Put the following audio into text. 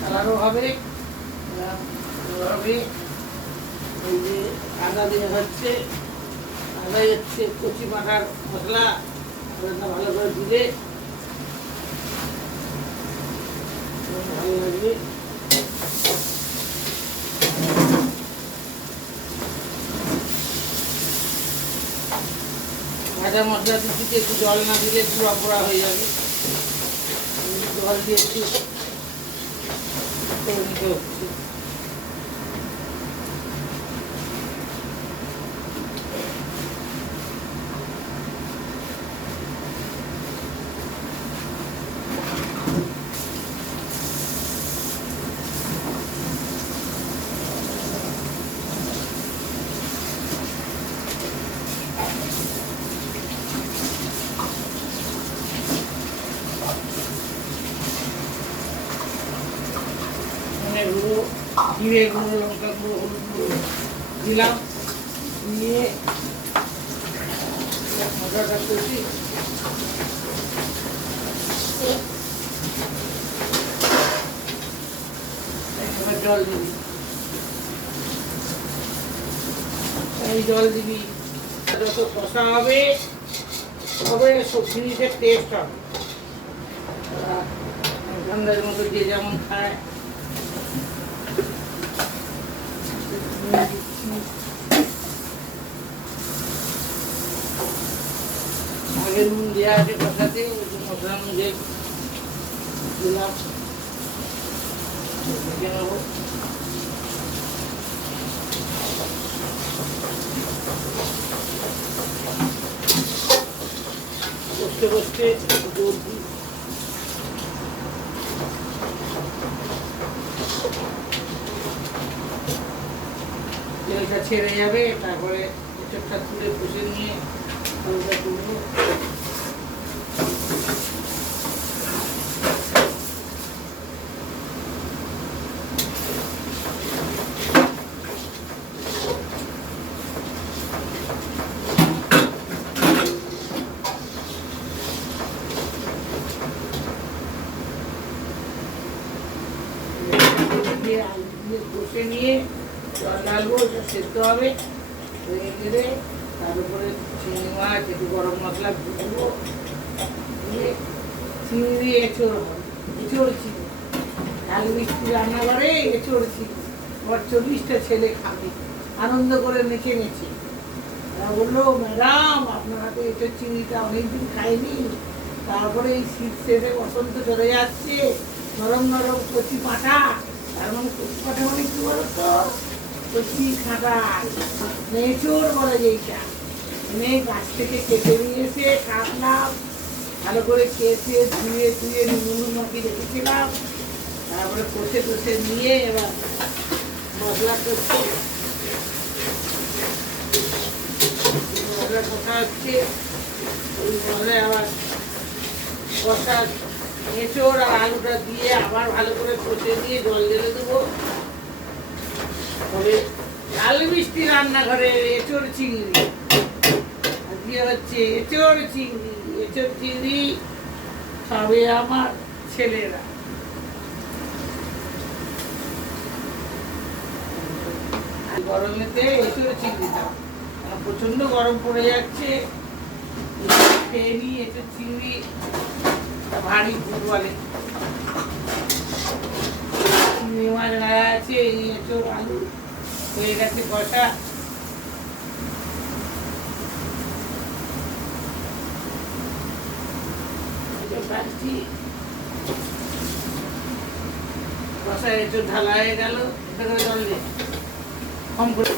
কালারও হবে। এই যে আদা দিয়ে হচ্ছে, আদাই হচ্ছে কচি পাঁঠার মশলা, আদাটা ভালো করে দিলে ভালো লাগবে। ভাজা মশলা দিতে একটু জল না দিলে পুরা পোড়া হয়ে যাবে। জল দিয়ে একটু করে নিতে হচ্ছে। গুঁড়ো, জিরে গুঁড়ো, লঙ্কা গুঁড়ো, হলুদ গুঁড়ো দিলাম, দিয়ে মশলাটা করছি। এবার জল দিবি, এই জল দিবি। যত কষা হবে তবে জিনিসের টেস্ট হবে। ঠান্ডার মতো যে যেমন খায়। আগে নুন দেওয়া আছে কষাতে, মশলার মধ্যে দিলাম, দেখে নেবো। কষতে কষতে দুধ দিই, তেলটা ছেড়ে যাবে, তারপরে এসবটা তুলে কষে নিয়ে আলুটা তুলবো। আলু দিয়ে কষে নিয়ে জল ঢালবো, সেদ্ধ হবে, হয়ে গেলে তার উপরে চিংড়ি মাছ, একটু গরম মশলা দেবো, দিয়ে চিংড়ি এঁচড় হবে, এঁচড় চিংড়ি। আলু মিষ্টি রান্না করে এঁচড় চিংড়ি। আমার 40টা ছেলে খাবে আনন্দ করে নেচে নেচে। তারা বললো, ম্যাডাম আপনার হাতে এঁচড় চিংড়িটা অনেকদিন খাইনি। তারপরে এই শীত শেষে বসন্ত চলে যাচ্ছে, নরম নরম কচি পাঁঠা। তার মানে কচি পাঁঠা মানে কি বলতো, কচি খাঁটাল এঁচড় বলে যেইটা। এনে গাছ থেকে কেটে নিয়ে এসে কাটলাম, ভালো করে কেটে ধুয়ে ধুয়ে নুন মাখিয়ে রেখেছিলাম। তারপরে কষে কষে নিয়ে এবার মশলা করছি, মশলা কষা হচ্ছে। ওই মশলা আবার কষা এঁচড় আর আলুটা দিয়ে আবার ভালো করে কষে নিয়ে জল ঢেলে দেবো। তবে লাল মিষ্টি রান্নাঘরে এঁচড় চিংড়ি, আজকে হচ্ছে এঁচড় চিংড়ি। এঁচড় চিংড়ি খাবে আমার ছেলেরা। গরমেতে এঁচড় চিংড়িটা প্রচন্ড গরম পড়ে যাচ্ছে, খেয়ে নিই। এঁচড় চিংড়ি ভারী ভুল বলে। চিংড়ি মাছ ভাজা আছে, এই এঁচড় আলু হয়ে গেছে কষা। কষা এঁচড় ঢালা হয়ে গেল, জল দিয়ে কম করে